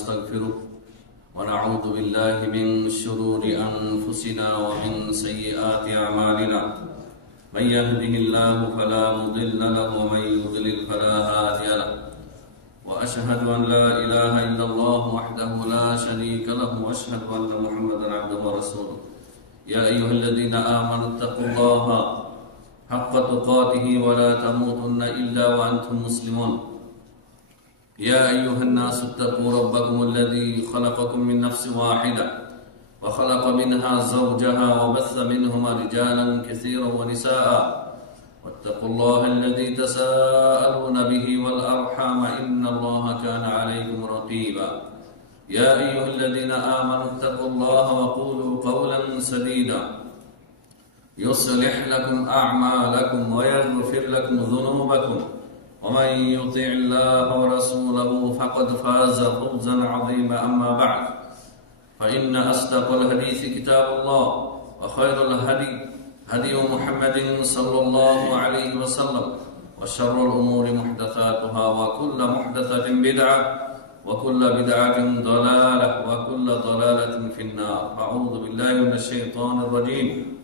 ونستغفره ونعوذ بالله من شرور أنفسنا ومن سيئات أعمالنا من يهده الله فلا مضل له ومن يضلل فلا هادي له وأشهد أن لا إله إلا الله وحده لا شريك له وأشهد أن محمدا عبده ورسوله يا أيها الذين آمنوا اتقوا الله حق تقاته ولا تموتن إلا وأنتم مسلمون يا أيها الناس اتقوا ربكم الذي خلقكم من نفس واحدة وخلق منها زوجها وبث منهما رجالا كثيرا ونساء واتقوا الله الذي تساءلون به والأرحام إن الله كان عليكم رقيبا يا أيها الذين آمنوا اتقوا الله وقولوا قولا سديدا يصلح لكم أعمالكم ويغفر لكم ذنوبكم ومن يطع الله ورسوله فقد فاز فوزا عظيما أما بعد فإن أصدق الحديث كتاب الله وخير الهدي هدي محمد صلى الله عليه وسلم وشر الأمور محدثاتها وكل محدثة بدعة وكل بدعة ضلالة وكل ضلالة في النار أعوذ بالله من الشيطان الرجيم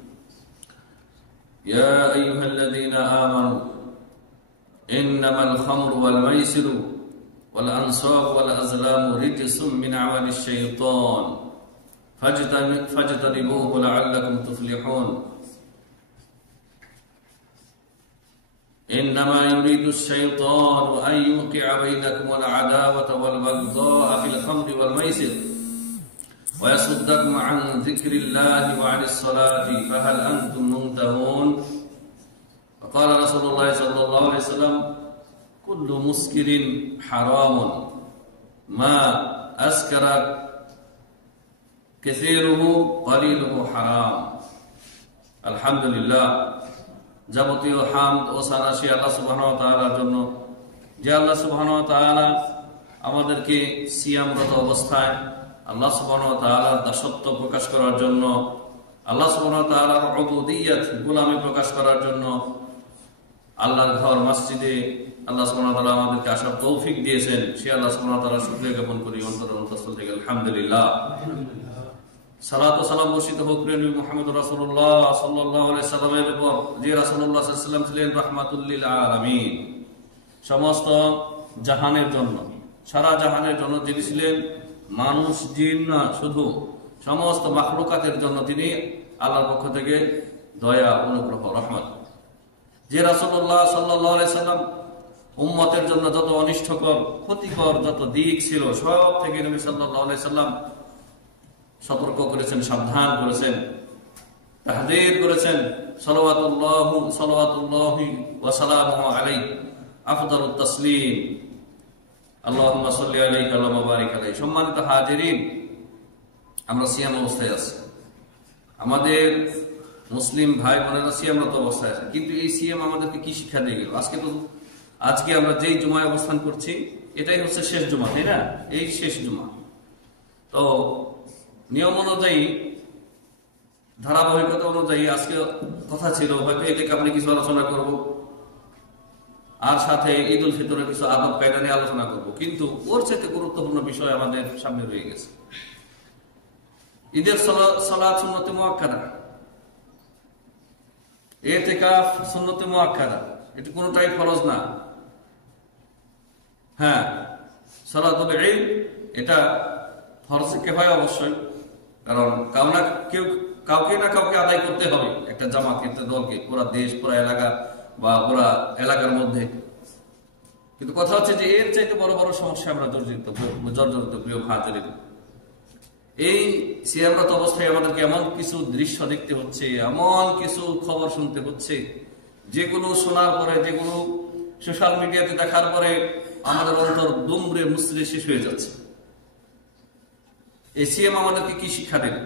يا أيها الذين آمنوا إنما الخمر والميسر والأنصاب والأزلام رجس من عمل الشيطان فاجتنبوه لعلكم تفلحون إنما يريد الشيطان أن يوقع بينكم العداوة والبغضاء في الخمر والميسر ويصدكم عن ذكر الله وعن الصلاة فهل أنتم منتهون وقال رسول الله صلى الله عليه وسلم كل مسكر حرام ما أسكر كثيره قليله حرام الحمد لله যাবতীয় হামদ ও সানা সে আল্লাহ সুবহানাহু ওয়া তাআলার জন্য যে আল্লাহ সুবহানাহু ওয়া তাআলা আমাদেরকে সিয়ামরত অবস্থায় আল্লাহ সুবহানাহু ওয়া তাআলার দাসত্ব প্রকাশ করার জন্য আল্লাহ সুবহানাহু ওয়া তাআলার উবুদিয়ত গোলামি প্রকাশ করার জন্য আল্লাহর ঘর মসজিদে আল্লাহ সুবহানাহু ওয়া তাআলা আমাদেরকে আসার তৌফিক দিয়েছেন সে আল্লাহ সুবহানাহু ওয়া তাআলার শুকরিয়া জ্ঞাপন করি অন্তরের অন্তঃস্থল থেকে আলহামদুলিল্লাহ সালাত ও সালাম বর্ষিত হোক প্রিয় নবী মুহাম্মদ রাসূলুল্লাহ সাল্লাল্লাহু আলাইহি সাল্লামের উপর যে রাসূলুল্লাহ সাল্লাল্লাহু আলাইহি সাল্লাম ছিলেন রাহমাতুল লিল আলামিন সমস্ত জাহানের জন্য সারা জাহানের জন্য তিনি ছিলেন মানুষ জিন না শুধু সমস্ত মাখলুকাতের জন্য তিনি আল্লাহর পক্ষ থেকে দয়া অনুগ্রহ রহমত যে রাসূলুল্লাহ সাল্লাল্লাহু আলাইহি সাল্লাম উম্মতের জন্য যত অনিষ্টকর ক্ষতিকর যত দিক ছিল সব থেকে নবী সাল্লাল্লাহু আলাইহি সাল্লাম সতর্ক করেছেন সাবধান করেছেন তাহযীর করেছেন সালাওয়াতুল্লাহি ওয়া সালামুহু আলাইহি আফদালুত তাসলিম আল্লাহুম্মা সাল্লি আলাইহি ওয়া বারিক আলাইহি সম্মানিত হাজিরিন আমরা সিয়াম অবস্থায় আছি আমাদের মুসলিম ভাই বোনেরা সিয়ামরত অবস্থায় আছে কিন্তু এই সিয়াম আমাদেরকে কি শিক্ষা দিয়ে গেল আজকে আমরা যেই জুমায় অবস্থান করছি এটাই হচ্ছে শেষ জুমা তাই না এই শেষ জুমা তো নিয়ম অনুযায়ী ধারাবাহিকতা অনুযায়ী আজকে কথা ছিল হয়তো এ থেকে আপনি কিছু আলোচনা করব আর সাথে ঈদ উল ফিতরের কিছু আদব কায়দা নিয়ে আলোচনা করব কিন্তু ওর চাইতে গুরুত্বপূর্ণ বিষয় আমাদের সামনে রয়ে গেছে ঈদের সালাত সুন্নতে মুআক্কাদা ইতিকাফ সুন্নতে মুআক্কাদা এটা কোনটাই ফরজ না হ্যাঁ সালাতুল ঈদ এটা ফরজ কিফায়া অবশ্যই কারণ কাউকে না কাউকে আদায় করতে হবে একটা জামাত একটা দলকে পুরো দেশ পুরো এলাকা বা পুরো এলাকার মধ্যে কিন্তু কথা হচ্ছে যে এর চাইতে বড় বড় সমস্যা আমরা জর্জরিত প্রিয় হাজিরিন এই সিয়ামরত অবস্থায় আমাদেরকে এমন কিছু দৃশ্য দেখতে হচ্ছে এমন কিছু খবর শুনতে হচ্ছে যেগুলো শোনার পরে যেগুলো সোশ্যাল মিডিয়াতে দেখার পরে আমাদের অন্তর দুমড়ে মুচড়ে শেষ হয়ে যাচ্ছে এই সিয়াম আমাদেরকে কি শিক্ষা দেবে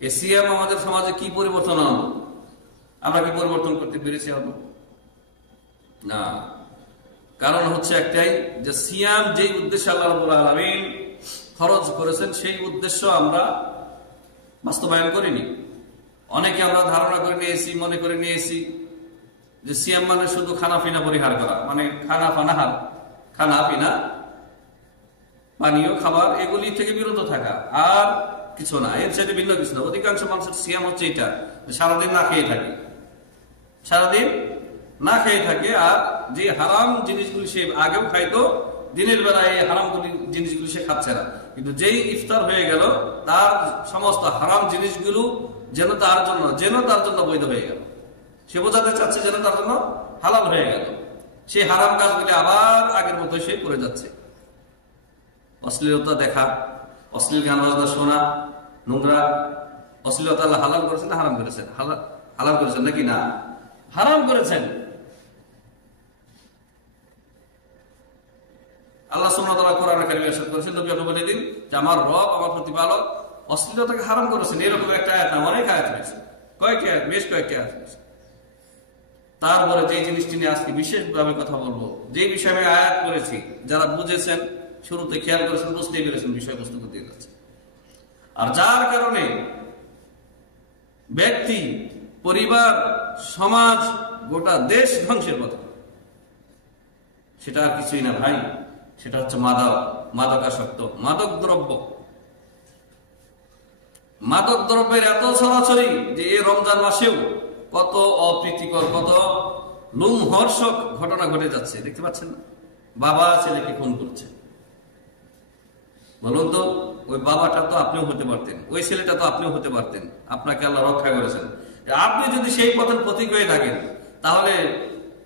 এই সিয়াম আমাদের সমাজে কি পরিবর্তন আনলো আমরা কি পরিবর্তন করতে পেরেছি না কারণ হচ্ছে একটাই যে সিয়াম যেই উদ্দেশ্যে আল্লাহ রাব্বুল আলামিন খরচ করেছেন সেই উদ্দেশ্য আমরা বাস্তবায়ন করিনি অনেকে আমরা ধারণা করে নিয়েছি মনে করে নিয়েছি যে সিয়াম মানে শুধু খানা পিনা পরিহার করা মানে খানা পিনা পানীয় খাবার এগুলি থেকে বিরত থাকা, আর কিছু না, এর চাইতে ভিন্ন কিছু না। অধিকাংশ মানুষের সিয়াম হচ্ছে এটা, সারাদিন না খেয়ে থাকে, সারাদিন না খেয়ে থাকে। আর যে হারাম জিনিসগুলি সে আগেও খাইতো, দিনের বেলায় এই হারাম জিনিসগুলি সে খাচ্ছে না, কিন্তু যেই ইফতার হয়ে গেল তার সমস্ত হারাম জিনিসগুলো যেন তার জন্য বৈধ হয়ে গেল। সে বোঝাতে চাচ্ছে যেন তার জন্য হালাল হয়ে গেল। সে হারাম কাজগুলি আবার আগের মতো সে করে যাচ্ছে। অশ্লীলতা দেখা, অশ্লীল গান বাজনা শোনা, নোংরা, অশ্লীলতা আল্লাহ হালাল করেছেন না হারাম করেছেন? হালাল করেছেন নাকি না? হারাম করেছেন। আল্লাহ সুবহানাহু ওয়া তাআলা কোরআনে কারিমে ইরশাদ করেছেন, নবী আপনি বলে দিন যে আমার রব, আমার প্রতিপালক অশ্লীলতাকে হারাম করেছেন। এরকম একটা আয়াত না, অনেক আয়াত রয়েছে, কয়েকটি আয়াত, বেশ কয়েকটি আয়াত রয়েছে। তারপরে যে জিনিসটি নিয়ে আজকে বিশেষভাবে কথা বলবো, যে বিষয়ে আমি আয়াত করেছি, যারা বুঝেছেন, শুরুতে খেয়াল করেছেন, বুঝতেই পেরেছেন বিষয়বস্তু দিয়ে যাচ্ছে। আর যার কারণে ব্যক্তি, পরিবার, সমাজ, গোটা দেশ ধ্বংসের পথে, সেটা আর কিছুই না ভাই, সেটা হচ্ছে মাদকাসক্ত, মাদক দ্রব্য। মাদক দ্রব্যের এত ছড়াছড়ি যে এই রমজান মাসেও কত অপ্রীতিকর, কত লোমহর্ষক ঘটনা ঘটে যাচ্ছে, দেখতে পাচ্ছেন না? বাবা ছেলেকে খুন করছে। বলুন তো, ওই বাবাটা তো আপনিও হতে পারতেন, ওই ছেলেটা তো আপনিও হতে পারতেন, আপনাকে আল্লাহ রক্ষা করেছেন। আপনি যদি সেই পথের প্রতীক হয়ে থাকেন, তাহলে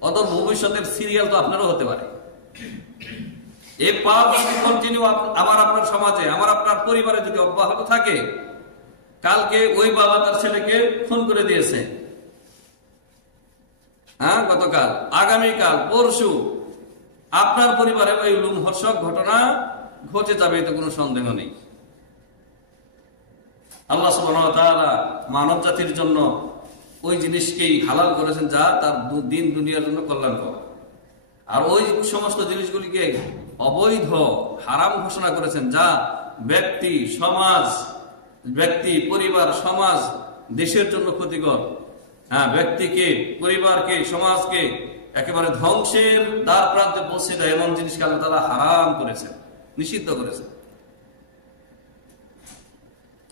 অদূর ভবিষ্যতের সিরিয়াল তো আপনারও হতে পারে। এই পাপ যদি কন্টিনিউ আমার আপনার সমাজে, আমার আপনার পরিবারে যদি অব্যাহত থাকে, কালকে ওই বাবা তার ছেলেকে খুন করে দিয়েছে, হ্যাঁ, গতকাল, আগামীকাল, পরশু আপনার পরিবারে ওই লোমহর্ষক ঘটনা ঘটে যাবে, এতে কোনো সন্দেহ নেই। আল্লাহ সুবহানাহু ওয়া তাআলা মানব জাতির জন্য ওই জিনিসকেই হালাল করেছেন যা তার দিন দুনিয়ার জন্য কল্যাণকর, আর ওই সমস্ত জিনিসগুলিকে অবৈধ, হারাম ঘোষণা করেছেন যা ব্যক্তি, সমাজ, ব্যক্তি, পরিবার, সমাজ, দেশের জন্য ক্ষতিকর। হ্যাঁ, ব্যক্তিকে, পরিবারকে, সমাজকে একেবারে ধ্বংসের দ্বার প্রান্তে পৌঁছে দেয় এমন জিনিসকে আল্লাহ তাআলা হারাম করেছেন, নিষিদ্ধ করেছেন।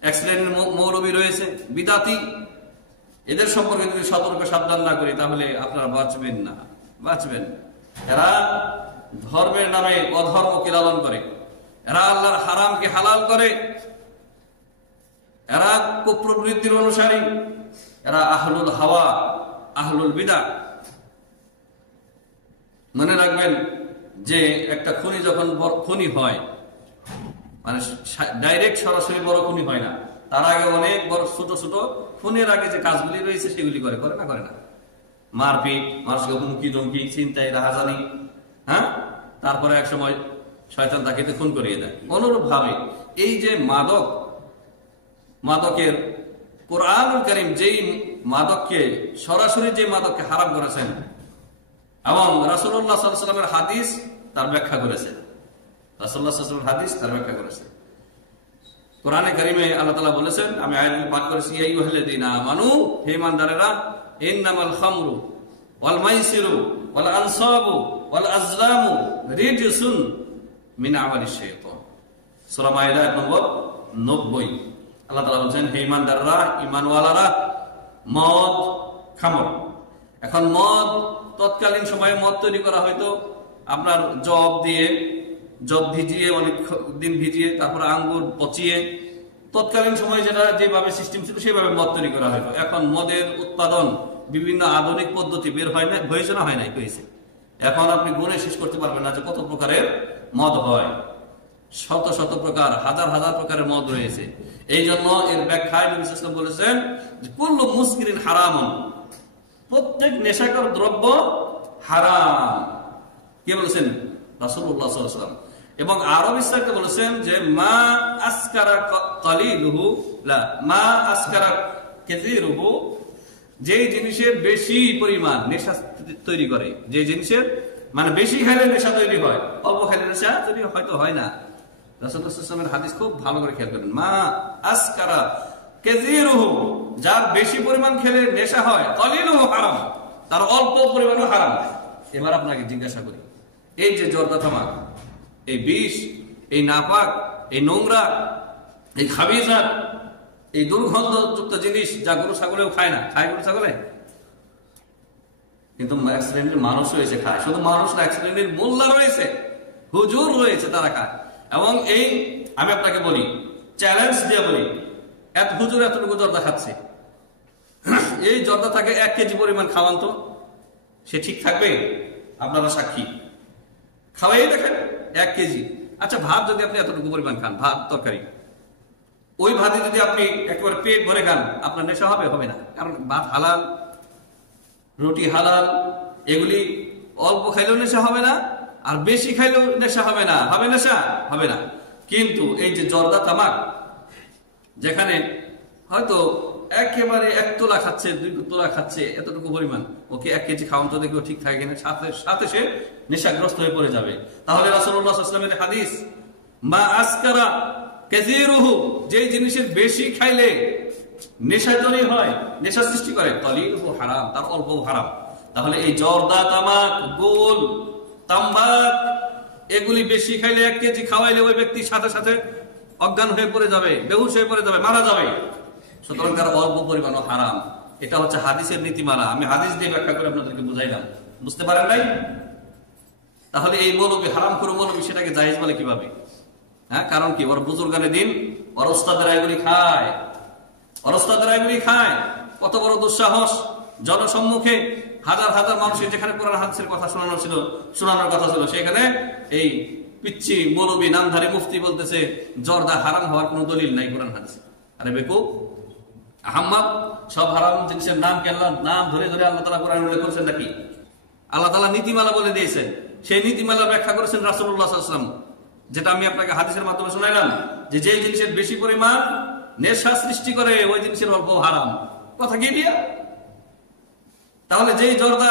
এক শ্রেণীর মৌলবী রয়েছে, বিদাতি, এদের সম্পর্কে যদি সতর্ক সাবধান না করি তাহলে আপনারা বাঁচবেন না। এরা ধর্মের নামে অধর্মকে লালন করে, এরা আল্লাহর হারামকে হালাল করে, এরা কুপ্রবৃত্তির অনুসারী, এরা আহলুল হাওয়া, আহলুল বিদা। মনে রাখবেন যে একটা খুনি যখন খুনি হয়, মানে ডাইরেক্ট সরাসরি বড় খুনি হয় না, তার আগে অনেক বড় ছোট ছোট খুনের আগে যে কাজগুলি রয়েছে সেগুলি করে না? মারপিট, মানুষকে হুমকি ধমকি, ছিনতাই, রাহাজানি, হ্যাঁ, তারপরে এক সময় শয়তান তাকে খুন করিয়ে দেয়। অনুরূপ ভাবে এই যে মাদকের কোরআনুল কারীম যেই মাদককে, সরাসরি যে মাদককে হারাম করেছেন, এবং রাসূলুল্লাহ সাল্লাল্লাহু আলাইহি ওয়াসাল্লামের হাদিস তার ব্যাখ্যা করেছে, রাসূলুল্লাহ সাল্লাল্লাহু আলাইহি ওয়াসাল্লামের হাদিস তার ব্যাখ্যা করেছে। কোরআনে কারীমে আল্লাহ তাআলা বলেছেন, আমি আয়াত পাঠ করেছি, ইয়া আইয়ুহাল্লাযীনা আমানু, হে ঈমানদারেরা, ইন্নামাল খামরু ওয়াল মাইসিরু ওয়াল আনসাবু ওয়াল আজলামু রিজসুন মিন আমালিশ শাইতান। সূরা মাইদা আয়াত নম্বর 90। আল্লাহ তাআলা বলেন, হে ঈমানদাররা, ঈমানওয়ালারা, মদ, খামর। এখন মদ, তৎকালীন সময়ে মদ তৈরি করা হয়তো আপনার জব ভিজিয়ে, অনেক দিন ভিজিয়ে, তারপরে আঙ্গুর পচিয়ে, তৎকালীন সময়ে যেটা যেভাবে সিস্টেম ছিল সেভাবে মদ তৈরি করা হয়তো। এখন মদের উৎপাদন বিভিন্ন আধুনিক পদ্ধতি বের হয় না, হয়েছে না হয় নাই? হয়েছে। এখন আপনি গুণে শেষ করতে পারবেন না যে কত প্রকারের মদ হয়, শত শত প্রকার, হাজার হাজার প্রকারের মদ রয়েছে। এই জন্য এর ব্যাখ্যায় নবী সাল্লাল্লাহু আলাইহি ওয়াসাল্লাম বলেছেন যে কুল্লু মুসকিরিন হারামুন, প্রত্যেক নেশাকর দ্রব্য হারাম। কে বলেছেন? রাসূলুল্লাহ সাল্লাল্লাহু আলাইহি ওয়াসাল্লাম। এবং আরো বিস্তারিত বলেছেন যে মা আসকারা কালিলুহু লা মা আসকারা কাসীরুহু, যে জিনিসের বেশি পরিমাণ নেশা তৈরি করে, যে জিনিসের মানে বেশি খেলে নেশা তৈরি হয়, অল্প খেলে নেশা তৈরি হয়তো হয় না। রাসূলুল্লাহ সাল্লাল্লাহু আলাইহি ওয়াসাল্লামের হাদিস খুব ভালো করে খেয়াল করেন, মা আসকারা কাসীরুহু, যার বেশি পরিমাণ খেলে নেশা হয়, কালিলুহু হারাম, তার অল্প পরিমাণও হারাম। এবার আপনাকে জিজ্ঞাসা করি, এই যে জর্দা তামাক, এই বিষ, এই নাপাক, এই নোংরা, এই খাবিজাত, এই দুর্গন্ধযুক্ত জিনিস যা গরু ছাগলেও খায় না। খায় গরু ছাগলে? কিন্তু এক শ্রেণীর মানুষ রয়েছে খায়। শুধু মানুষ না, এক শ্রেণীর মোল্লা রয়েছে, হুজুর রয়েছে, তারা খায়। এবং এই আমি আপনাকে বলি, চ্যালেঞ্জ দিয়ে বলি, এত হুজুর এতটুকু জর্দা খাচ্ছে, এই জর্দা থাকে 1 কেজি পরিমাণ খাওয়ান তো, সে ঠিক থাকবে? আপনারা সাক্ষী। খাওয়াই দেখেন 1 কেজি। আচ্ছা, ভাত যদি আপনি এতটুকু পরিমাণ খান, ভাত তরকারি, ওই ভাতে যদি আপনি একেবারে পেট ভরে খান, আপনার নেশা হবে? হবে না। কারণ ভাত হালাল, রুটি হালাল, এগুলি অল্প খাইলেও নেশা হবে না, আর বেশি খাইলেও নেশা হবে না। হবে নেশা? হবে না। কিন্তু এই যে জর্দা তামাক, যেখানে হয়তো একেবারে 1 তোলা খাচ্ছে, 2 তোলা খাচ্ছে, এতটুকু পরিমাণ, ওকে 1 কেজি খাওয়ান তো দেখি ঠিক থাকে কিনা, সাথে সে নেশাগ্রস্ত হয়ে পড়ে যাবে। তাহলে রাসূলুল্লাহ সাল্লাল্লাহু আলাইহি ওয়াসাল্লামের হাদিস, মা আসকারা কাসীরুহু, যে জিনিসের বেশি খাইলে নেশাজনী হয়, নেশা সৃষ্টি করে, কলিলুহু হারাম, তার অল্প হারাম। তাহলে এই জর্দা, তামাক, গোল, তাম্বাক, এগুলি বেশি খাইলে, 1 কেজি খাওয়াইলে ওই ব্যক্তি সাথে সাথে অজ্ঞান হয়ে পড়ে যাবে, বেহুশ হয়ে পড়ে যাবে, মারা যাবে। সুতরাং তার অল্প পরিমাণও হারাম। এটা হচ্ছে হাদিসের নীতিমালা। আমি হাদিস দিয়ে ব্যাখ্যা করে আপনাদেরকে বুঝাইলাম, বুঝতে পারেন নাই? তাহলে এই মৌলবী, হারাম করে মৌলবী, সেটাকে জায়েজ বলে কিভাবে? হ্যাঁ, কারণ কি? ওর বুজুর্গানের দিন, ওর ওস্তাদেরা এগুলি খায়, ওর ওস্তাদেরা এগুলি খায়। কত বড় দুঃসাহস! জনসম্মুখে হাজার হাজার মানুষের, যেখানে কোরআন হাদিসের কথা শোনানোর কথা ছিল, সেখানে এই পিচ্ছি মৌলবী নামধারী মুফতি বলতেছে জর্দা হারাম হওয়ার কোনো দলিল নাই কোরআন হাদিসে। আরে বেকুব, আহম্মদ, সব হারাম জিনিসের নাম কে আল্লাহ নাম ধরে ধরে আল্লাহ তাআলা কোরআনে উল্লেখ করেছেন নাকি? আল্লাহ তাআলা নীতিমালা বলে দিয়েছেন, সেই নীতিমালার ব্যাখ্যা করেছেন রাসূলুল্লাহ সাল্লাল্লাহু আলাইহি ওয়াসাল্লাম, যেটা আমি আপনাকে হাদিসের মাধ্যমে শোনাইলাম, যে যে জিনিসের বেশি পরিমাণ নেশা সৃষ্টি করে, ওই জিনিসের অল্প হারাম। কথা কি দিয়া? তাহলে যেই জর্দা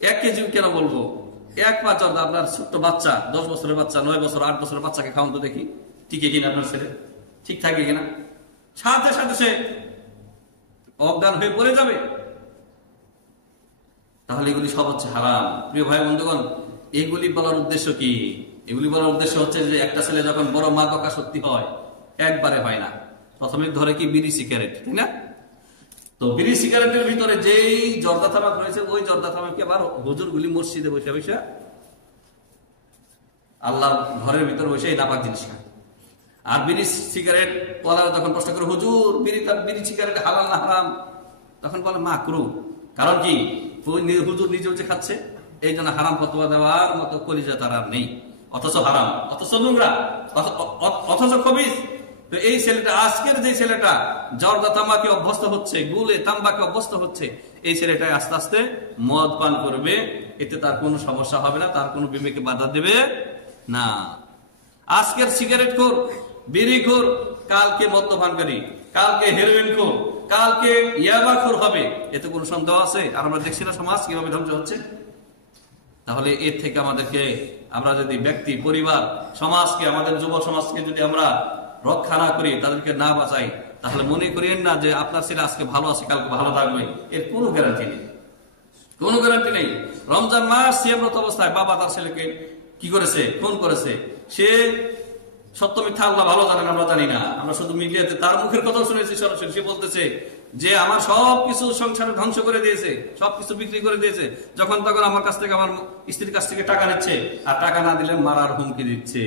1 কেজি কেন বলবো, 1 পা জর্দা আপনার ছোট্ট বাচ্চা, 10 বছরের বাচ্চা, 9 বছর, 8 বছরের বাচ্চাকে খাওয়ান তো দেখি, ঠিক কিনা আপনার ছেলে? ঠিক থাকে কিনা? সাথে সাথে সে অজ্ঞান হয়ে পড়ে যাবে। তাহলে এগুলি সব হচ্ছে হারাম। প্রিয় ভাই বন্ধুগণ, এগুলি বলার উদ্দেশ্য কি? এগুলি বলার উদ্দেশ্য হচ্ছে যে একটা ছেলে যখন বড় মাদকাসক্তি হয়, একবারে হয় না, প্রথমে ধরে কি বিড়ি সিগারেট, ঠিক না? তো বিড়ি সিগারেটের ভিতরে যেই জর্দা তামাক রয়েছে, ওই জর্দা তামাককে আবার হুজুরগুলি মসজিদে বসে বসে, আল্লাহ ঘরের ভিতর বসে এই নাপাক জিনিস খায়। আর বিড়ি সিগারেট ওয়ালারা যখন প্রশ্ন করে, হুজুর বিড়ি সিগারেট হালাল না হারাম, তখন বলে মাকরু। কারণ কি? হুজুর নিজেও যে খাচ্ছে, এই জন্য হারাম ফতোয়া দেওয়ার মতো কলিজা তার আর নেই। অথচ হারাম, অথচ নোংরা, অথচ খবিস। তো এই ছেলেটা, আজকের যে ছেলেটা জর্দা তামাকে অভ্যস্ত হচ্ছে, গুলে তাম্বাকে অভ্যস্ত হচ্ছে, এই ছেলেটা আস্তে আস্তে মদ পান করবে, এতে তার কোনো সমস্যা হবে না, তার কোনো বিবেকে বাধা দেবে না। আজকের সিগারেট খোর, বিড়ি খোর, কালকে মদ্যপানকারী, কালকে হেরোইন খোর, কালকে ইয়াবা খোর হবে, এতে কোনো সন্দেহ আছে? আর আমরা দেখছি না সমাজ কিভাবে ধ্বংস হচ্ছে। তাহলে এর থেকে আমাদেরকে, আমরা যদি ব্যক্তি, পরিবার, সমাজকে, আমাদের যুব সমাজকে যদি আমরা রক্ষা না করি, তাদেরকে না বাঁচাই, তাহলে মনে করিয়েন না যে আপনার ছেলে আজকে ভালো আছে, কালকে ভালো থাকবে, এর কোনো গ্যারান্টি নেই, কোনো গ্যারান্টি নেই। রমজান মাস সিয়ামরত অবস্থায় বাবা তার ছেলেকে কি করেছে? ফোন করেছে। সে সত্য মিথ্যা আল্লাহ ভালো জানেন, আমরা জানি না। আমরা শুধু মিডিয়াতে তার মুখের কথাও শুনেছি সরাসরি। সে বলতেছে যে আমার সবকিছু সংসারে ধ্বংস করে দিয়েছে, সবকিছু বিক্রি করে দিয়েছে, যখন তখন আমার কাছ থেকে, আমার স্ত্রীর কাছ থেকে টাকা নিচ্ছে, আর টাকা না দিলে মারার হুমকি দিচ্ছে।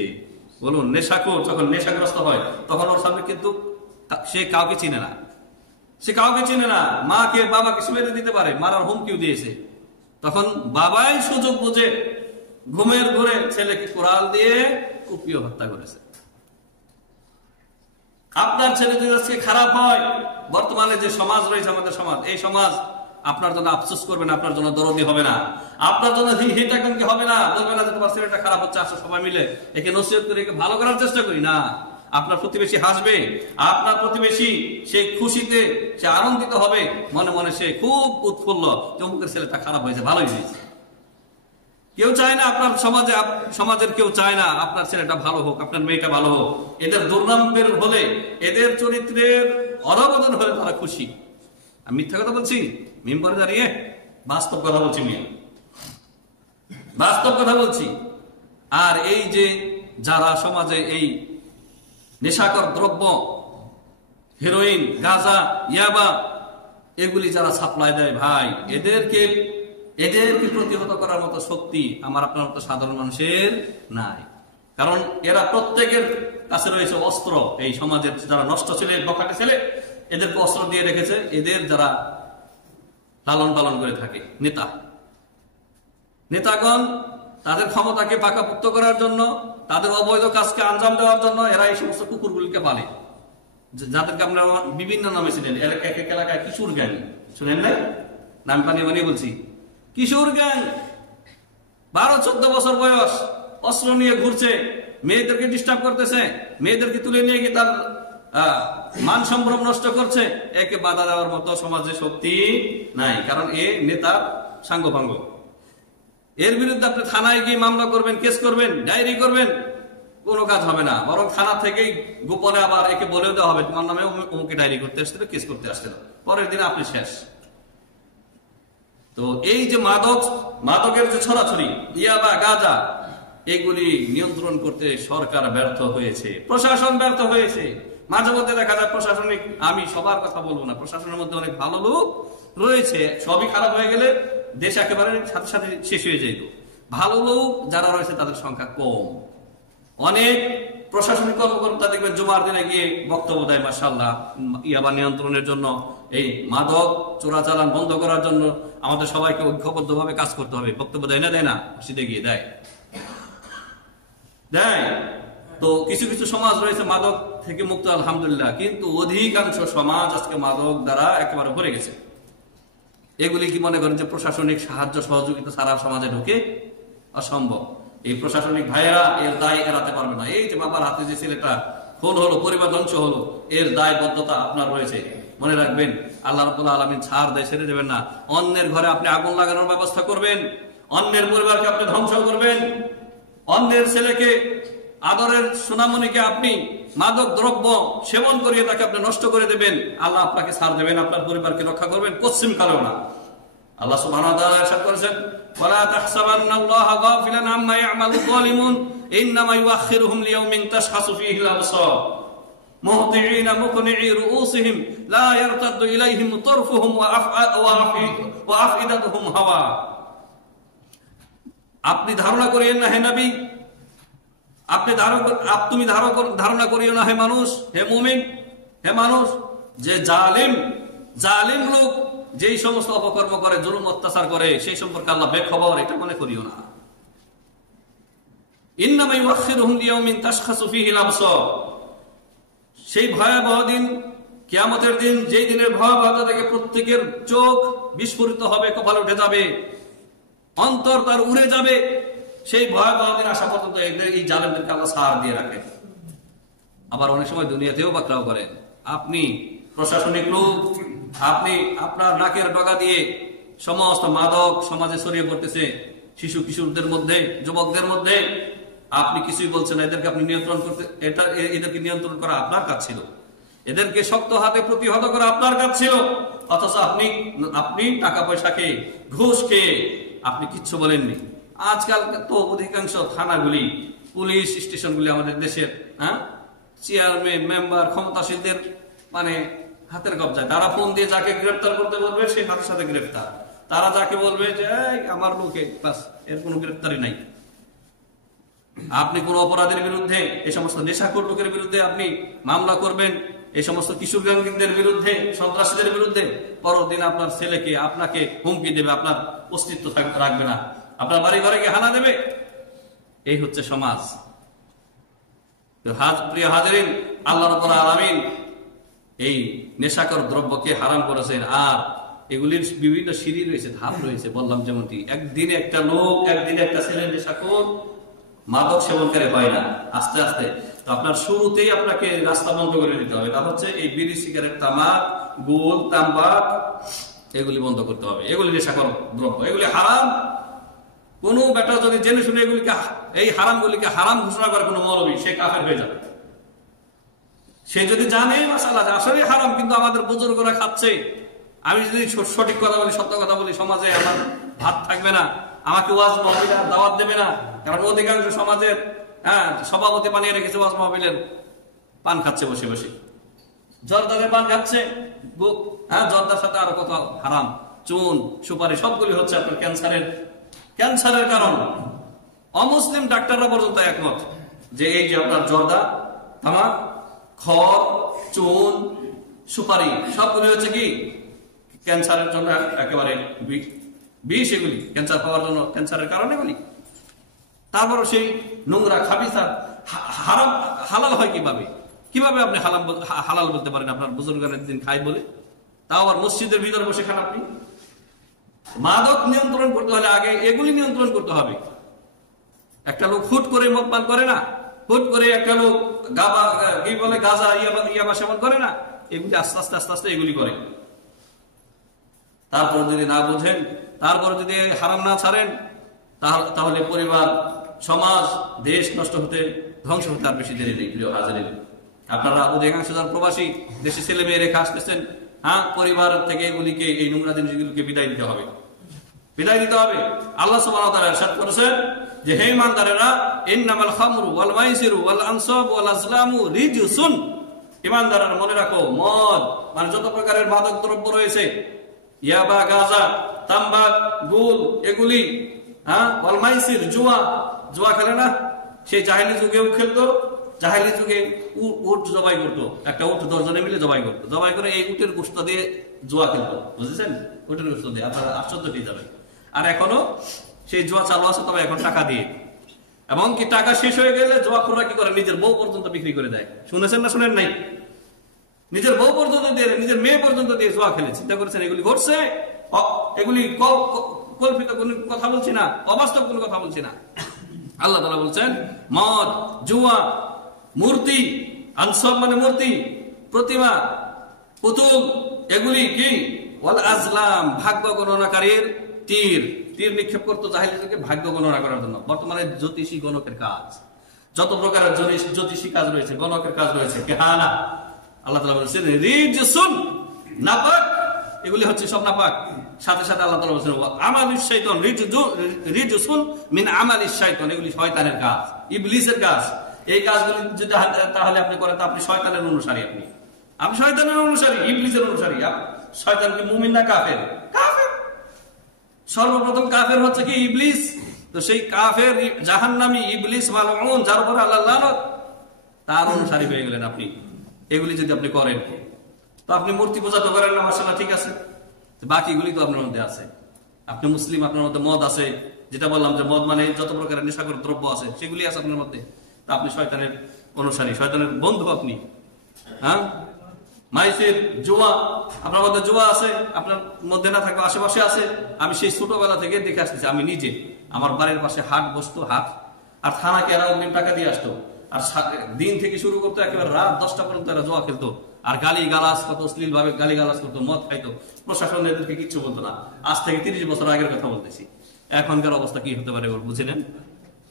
বলুন, নেশাখোর যখন নেশাগ্রস্ত হয়, তখন ওর সামনে কিন্তু সে কাউকে চিনে না, সে কাউকে চিনে না, মাকে বাবাকে সে মেরে দিতে পারে, মারার হুমকিও দিয়েছে। তখন বাবাই সুযোগ বুঝে ঘুমের ঘুরে ছেলেকে কোরাল দিয়ে কুপিয়ে হত্যা করেছে। আপনার ছেলে যদি আজকে খারাপ হয়, বর্তমানে যে সমাজ রয়েছে, আমাদের সমাজ, এই সমাজ আপনার জন্য আফসোস করবে না, আপনার জন্য দরদি হবে না, আপনার জন্য হিটাকাঙ্কি হবে না, বলবে না যে তোমার ছেলেটা খারাপ হচ্ছে, আসো সবাই মিলে একে নসিহত করে একে ভালো করার চেষ্টা করি। না, আপনার প্রতিবেশী হাসবে, আপনার প্রতিবেশী সে খুশিতে, সে আনন্দিত হবে, মনে মনে সে খুব উৎফুল্ল, অমুকের ছেলেটা খারাপ হয়েছে, ভালোই হয়েছে। কেউ চায় না আপনার সমাজের কেউ চায় না আপনার ছেলেটা ভালো হোক, আপনার মেয়েটা ভালো হোক। এদের দুর্নাম বের হলে, এদের চরিত্রের অধঃপতন হলে তারা খুশি। আমি মিথ্যা কথা বলছি? মিম্বরে দাঁড়িয়ে বাস্তব কথা বলছি, মেয়ে বাস্তব কথা বলছি। আর এই যে যারা সমাজে এই নেশাকর দ্রব্য, হেরোইন, গাঁজা, ইয়াবা এগুলি যারা সাপ্লাই দেয় ভাই, এদেরকে প্রতিহত করার মতো শক্তি আমার আপনার মতো সাধারণ মানুষের নাই। কারণ এরা প্রত্যেকের কাছে রয়েছে অস্ত্র। এই সমাজের যারা নষ্ট ছেলে, বখাটে ছেলে, এদেরকে অস্ত্র দিয়ে রেখেছে এদের যারা লালন পালন করে থাকে নেতাগণ, তাদের ক্ষমতাকে পাকাপোক্ত করার জন্য, তাদের অবৈধ কাজকে আঞ্জাম দেওয়ার জন্য এরা এই সমস্ত কুকুরগুলিকে পালে, যাদেরকে আপনারা বিভিন্ন নামে ছিলেন। এক এক এলাকায় কিশোর গ্যাং, শুনেন নাই? নাম পানি বানিয়ে বলছি, কিশোর গ্যাং 12-14 বছর বয়স, অস্ত্র নিয়ে ঘুরছে, মেয়েদেরকে ডিস্টার্ব করতেছে, মেয়েদেরকে তুলে নিয়ে গিয়ে তার মান সম্ভ্রম নষ্ট করছে। একে বাধা দেওয়ার মতো সমাজে শক্তি নাই, কারণ এ নেতার সাঙ্গপাঙ্গ। এর বিরুদ্ধে আপনি থানায় গিয়ে মামলা করবেন, কেস করবেন, ডায়েরি করবেন, কোনো কাজ হবে না। বরং থানা থেকেই গোপনে আবার একে বলেও দেওয়া হবে তোমার নামে অমুকে ডায়েরি করতে আসছিল, কেস করতে আসছিল, পরের দিন আপনি শেষ। তো এই যে মাদকের যে ছড়াছড়ি, ইয়াবা, গাঁজা, এগুলি নিয়ন্ত্রণ করতে সরকার ব্যর্থ হয়েছে, প্রশাসন ব্যর্থ হয়েছে। মাঝে মধ্যে দেখা যায় প্রশাসনিক, আমি সবার কথা বলবো না, প্রশাসনের মধ্যে অনেক ভালো লোক রয়েছে, সবই খারাপ হয়ে গেলে দেশ একেবারে সাথে সাথে শেষ হয়ে যাইত। ভালো লোক যারা রয়েছে তাদের সংখ্যা কম। অনেক প্রশাসনিক কর্মকর্তা দেখবেন জুমার দিনে গিয়ে বক্তব্য দেয়, মাশাআল্লাহ, ইয়াবা নিয়ন্ত্রণের জন্য, এই মাদক চোরাচালান বন্ধ করার জন্য আমাদের সবাইকে ঐক্যবদ্ধভাবে কাজ করতে হবে। বক্তব্য দেয় না? মসজিদে গিয়ে দেয়। তো কিছু কিছু সমাজ রয়েছে মাদক থেকে মুক্ত, আলহামদুলিল্লাহ, কিন্তু অধিকাংশ সমাজ আজকে মাদক দ্বারা একেবারে ভরে গেছে। এগুলি কি মনে করেন যে প্রশাসনিক সাহায্য সহযোগিতা ছাড়া সমাজে ঢুকে? অসম্ভব। এই প্রশাসনিক ভাইয়েরা এর দায় এড়াতে পারবে না। এই যে বাবার হাতে যে ছেলেটা খুন হলো, পরিবার ধ্বংস হলো, এর দায়বদ্ধতা আপনার রয়েছে। মনে রাখবেন, আল্লাহ রাব্বুল আলামিন ছাড় দেয়, ছেড়ে দেবেন না। অন্যের ঘরে আপনি আগুন লাগানোর ব্যবস্থা করবেন, অন্যের পরিবারকে আপনি ধ্বংস করবেন, অন্যের ছেলেকে, আদরের সোনামণিকে আপনি মাদক দ্রব্য সেবন করিয়ে তাকে আপনি নষ্ট করে দেবেন, আল্লাহ আপনাকে ছাড় দেবেন, আপনার পরিবারকে রক্ষা করবেন, পশ্চিম কালেও না। আল্লাহ সুবহানাহু ওয়া তাআলা ইরশাদ করেছেন, ওয়ালা তাহসাবান্নাল্লাহা গাফিলান আম্মা ইয়ামালু যালিমুন ইন্নামা ইউআখিরুহুম লিয়াউমিন তাশখাসু ফীহিল আবসার মুহতিঈনা মুকনিঈ রুউসিহিম লা ইয়ারতাদ্দু ইলাইহিম তারফুহুম ওয়া আফইদাতুহুম হাওয়া। আপনি ধারণা করিয়েন না হে নবী, তুমি ধারণা করিও না হে মানুষ, হে মুমিন, হে মানুষ, যে জালিম লোক যেই সমস্ত অপকর্ম করে, জুলুম অত্যাচার করে, সেই সম্পর্কে আল্লাহ বেখবর, এটা মনে করিও না। ইন্নামা ইউআখিরুহুম লিয়াউমিন তাশখাসু ফীহিল আবসার, সেই ভয়াবহ দিন, কিয়ামতের দিন, যেই দিনের ভয়াবহতা থেকে প্রত্যেকের চোখ বিস্ফোরিত হবে, কপালে উঠে যাবে, অন্তর তার উড়ে যাবে। সেই ভয়াবহ দিন আসা পর্যন্ত এই জালেমদেরকে আল্লাহ ছাড় দিয়ে রাখে। আবার অনেক সময় দুনিয়াতেও পাকড়াও করেন। আপনি প্রশাসনিক লোক, আপনি আপনার নাকের ডগা দিয়ে সমস্ত মাদক সমাজে ছড়িয়ে পড়তেছে, শিশু কিশোরদের মধ্যে, যুবকদের মধ্যে, আপনি কিছুই বলছেন না। এদেরকে আপনি নিয়ন্ত্রণ করতে, এদেরকে নিয়ন্ত্রণ করা আপনার কাজ ছিল, এদেরকে শক্ত হাতে প্রতিহত করা আপনার কাজ ছিল। অথচ আপনি টাকা পয়সা খেয়ে, ঘুষ খেয়ে আপনি কিচ্ছু বলেননি। আজকাল তো অধিকাংশ থানাগুলি, পুলিশ স্টেশনগুলি আমাদের দেশের চেয়ারম্যান, মেম্বার, ক্ষমতাশীলদের মানে হাতের কবজায়। তারা ফোন দিয়ে যাকে গ্রেফতার করতে বলবে সে হাতের সাথে গ্রেফতার। তারা যাকে বলবে যে আমার লোকে, বাস, এর কোনো গ্রেফতারি নাই। আপনি কোন অপরাধের বিরুদ্ধে, এই সমস্ত নেশাখোর লোকের বিরুদ্ধে আপনি মামলা করবেন, এই সমস্ত কিশোর গ্যাংদের বিরুদ্ধে, সন্ত্রাসীদের বিরুদ্ধে, পরদিন আপনার ছেলেকে, আপনাকে হুমকি দেবে, আপনার অস্তিত্ব রাখবে না, আপনার বাড়ি ঘরে গিয়ে হানা দেবে। এই হচ্ছে সমাজ। প্রিয় হাজিরিন, আল্লাহ রাব্বুল আলামিন এই নেশাকর দ্রব্যকে হারাম করেছেন। আর এগুলির বিভিন্ন সিঁড়ি রয়েছে, ধাপ রয়েছে। বললাম যেমনটি একদিনে একটা লোক, একদিনে একটা ছেলে নেশাখোর মাদক সেবনকারী হয় না, আস্তে আস্তে। তো আপনার শুরুতেই আপনাকে রাস্তা বন্ধ করে দিতে হবে। তা হচ্ছে এই বিড়ি, সিগারেট, তামাক, গোল, তাম্বাক, এগুলি বন্ধ করতে হবে। এগুলি নেশাকর দ্রব্য, এগুলি হারাম। কোন বেটা যদি জেনে শুনে এগুলিকে, এই হারামগুলিকে হারাম ঘোষণা করে কোনো মৌলবী, সে কাফের হয়ে যাবে। সে যদি জানে মাশাআল্লাহ আসলে হারাম, কিন্তু আমাদের বুজুর্গরা খাচ্ছে, আমি যদি সঠিক কথা বলি, সত্য কথা বলি, সমাজে আমার ভাত থাকবে না, আমাকে ওয়াজ মাহফিলে দাওয়াত দেবে না, কারণ অধিকাংশ সমাজের সভাপতি বানিয়ে রেখেছে ওয়াজ মাহফিলের, পান খাচ্ছে বসে বসে, জর্দাদের পান খাচ্ছে, জর্দার সাথে আরো কত হারাম, চুন, সুপারি, সবগুলি হচ্ছে আপনার ক্যান্সারের কারণ। অমুসলিম ডাক্তাররা পর্যন্ত একমত যে এই যে আপনার জর্দা, তামাক, খড়, চুন, সুপারি সবগুলি হচ্ছে কি ক্যান্সারের জন্য একেবারে বিষ, এগুলি ক্যান্সার পাওয়ার জন্য, ক্যান্সারের কারণে এগুলি। তারপরও সেই নোংরা খাবিসা হারাম হালাল হয় কিভাবে আপনি হালাল বলতে পারেন? আপনার বুজুর্গের দিন খাই বলে, তাও আর মসজিদের ভিতরে বসে খান আপনি। মাদক নিয়ন্ত্রণ করতে হলে আগে এগুলি নিয়ন্ত্রণ করতে হবে। একটা লোক হুট করে মদ পান করে না, হুট করে একটা লোক কি বলে গাঁজা ইয়াবা সেবন করে না, এগুলি আস্তে আস্তে আস্তে আস্তে এগুলি করে। তারপর যদি না বুঝেন, তারপর যদি হারাম না ছাড়েন, তাহলে পরিবার, সমাজ, দেশ নষ্ট হতে, ধ্বংস হতে আর বেশি দেরি নেই। প্রিয় হাজারিন, আপনারা অধিকাংশ জন প্রবাসী দেশে ছেলে মেয়ে রেখে আসতেছেন, পরিবার থেকে এগুলিকে, এই নোংরা জিনিসগুলিকে বিদায় দিতে হবে। আল্লাহ সুবহানাহু ওয়া তাআলা ইরশাদ করেছেন যে হে ঈমানদারেরা, ইন্নামাল খামরু ওয়াল মাইসিরু ওয়াল আনসাবু ওয়াল আজলামু রিজসুন। ঈমানদারেরা মনে রাখো, মদ মানে যত প্রকারের মাদক দ্রব্য রয়েছে, ইয়াবা, গাঁজা, তামাক, গুল, এগুলি, ওয়াল মাইসির, জুয়া খেলে না, সেই জাহেলি যুগেও খেলতো। জাহেলি যুগে উট জবাই করতো, একটা উট 10 জনে মিলে জবাই করতো, জবাই করে এই উটের গোশত দিয়ে জুয়া খেলতো, বুঝেছেন? উটের গোশত দিয়ে আপনারা আশ্চর্য হয়ে যাবেন। আর এখনো সেই জুয়া চালু আছে, তবে এখন টাকা দিয়ে, এবং কি টাকা শেষ হয়ে গেলে জুয়াখোররা কি করে, নিজের বউ পর্যন্ত বিক্রি করে দেয়। শুনেছেন না শুনেন নাই? নিজের বউ পর্যন্ত দিয়ে, নিজের মেয়ে পর্যন্ত দিয়ে জুয়া খেলে। চিন্তা করেছেন এগুলি ঘটছে? এগুলি কল্পিত কোনো কথা বলছি না, অবাস্তব কোনো কথা বলছি না। আল্লাহ তাআলা বলছেন মদ, জুয়া, মূর্তি, আনসাব মানে মূর্তি, প্রতিমা, পুতুল, এগুলি কি ওয়াল আজলাম, ভাগ্য গণনাকারীর তীর নিক্ষেপ করতো জাহেলি যুগে ভাগ্য গণনা করার জন্য। বর্তমানে জ্যোতিষী গণকের কাজ, যত প্রকারের জ্যোতিষী কাজ রয়েছে, গণকের কাজ রয়েছে, কেহানা। আল্লাহ তাআলা বলেছেন রিজসুন, নাপাক, এগুলি হচ্ছে সব নাপাক। সাথে সাথে আল্লাহ তাআলা বলেছেন আমালিশ শাইতান রিজসুন মিন আমালিশ শাইতান, এগুলি শয়তানের কাজ, ইবলিসের কাজ। এই কাজগুলি যদি তাহলে আপনি করেন, তো আপনি শয়তানের অনুসারী, আপনি শয়তানের অনুসারী, ইবলিসের অনুসারী। শয়তান কি মুমিন না কাফের? কাফের। সর্বপ্রথম কাফের হচ্ছে কি ইবলিস। তো সেই কাফের জাহান্নামী ইবলিস মালউন, যার উপর আল্লাহর লানত, তার অনুসারী হয়ে গেলেন আপনি। এগুলি যদি আপনি করেন, তো আপনি মূর্তি পূজা তো করেন না, মাশাআল্লাহ, ঠিক আছে, বাকিগুলি তো আপনার মধ্যে আছে। আপনি মুসলিম, আপনার মধ্যে মদ আছে, যেটা বললাম যে মদ মানে যত প্রকারের নেশাকর দ্রব্য আছে, সেগুলি আছে আপনার মধ্যে। তা আপনি শয়তানের অনুসারী, শয়তানের বন্ধু আপনি। মাইসির, জুয়া, আপনার মধ্যে জুয়া আছে, আপনার মধ্যে না থাকা আশেপাশে আছে। আমি সেই ছোটবেলা থেকে দেখে আসতেছি, আমি নিজে, আমার বাড়ির পাশে হাট বসতো, আর থানাকে এরা অগ্রিম টাকা দিয়ে আসতো, আর দিন থেকে শুরু করতো, একেবারে রাত 10টা পর্যন্ত এরা জুয়া খেলতো, আর গালি গালাজ কত অশ্লীল ভাবে গালি গালাজ করতো, মদ খাইতো। প্রশাসন এদেরকে কিচ্ছু বলতো না। আজ থেকে 30 বছর আগের কথা বলতেছি। এখনকার অবস্থা কি হতে পারে বুঝে নেন।